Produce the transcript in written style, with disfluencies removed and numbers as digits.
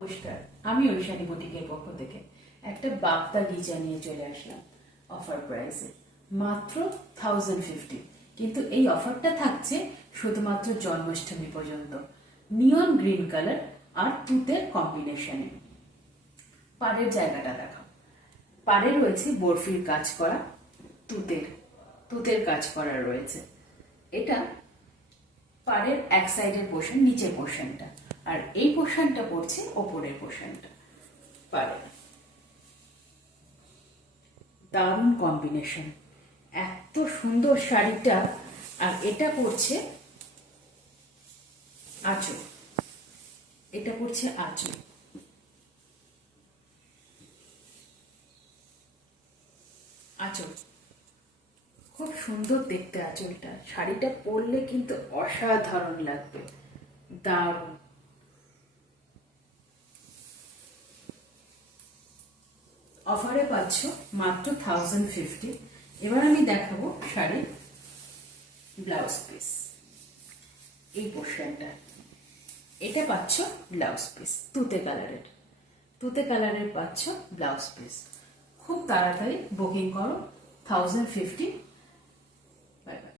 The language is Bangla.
নমস্কার, আমি ঐশানী বুটিকের পক্ষ থেকে একটা বাপ্তা গিজা নিয়ে চলে আসলাম অফার প্রাইসে মাত্র 1050। কিন্তু এই অফারটা থাকছে শুধুমাত্র জন্মাষ্টমী পর্যন্ত। নিয়ন গ্রিন কালার আর তুতের কম্বিনেশনে। পাড়ের জায়গাটা দেখাও। পাড়ে রয়েছে বরফির কাজ করা, তুতের তুতের কাজ করা রয়েছে। এটা পাড়ের এক সাইডের পোর্শন, নিচের পোর্শনটা, আর এই পোর্শনটা পড়ছে ওপরের পোর্শনটা। পাড়ে দারুণ কম্বিনেশন, এত সুন্দর শাড়িটা। আর এটা পড়ছে আঁচল, এটা পড়ছে আঁচল। আঁচল খুব সুন্দর দেখতে, আঁচলটা শাড়িটা পরলে কিন্তু অসাধারণ লাগবে, দারুণ। অফারে পাচ্ছ মাত্র 1050। এবার আমি দেখাবো শাড়ির ব্লাউজ পিস। এই পোর্শনটা, এটা পাচ্ছ ব্লাউজ পিস তুতে কালারের। তুতে কালারের পাচ্ছ ব্লাউজ পিস। খুব তাড়াতাড়ি বুকিং করো। 1050। Bye bye.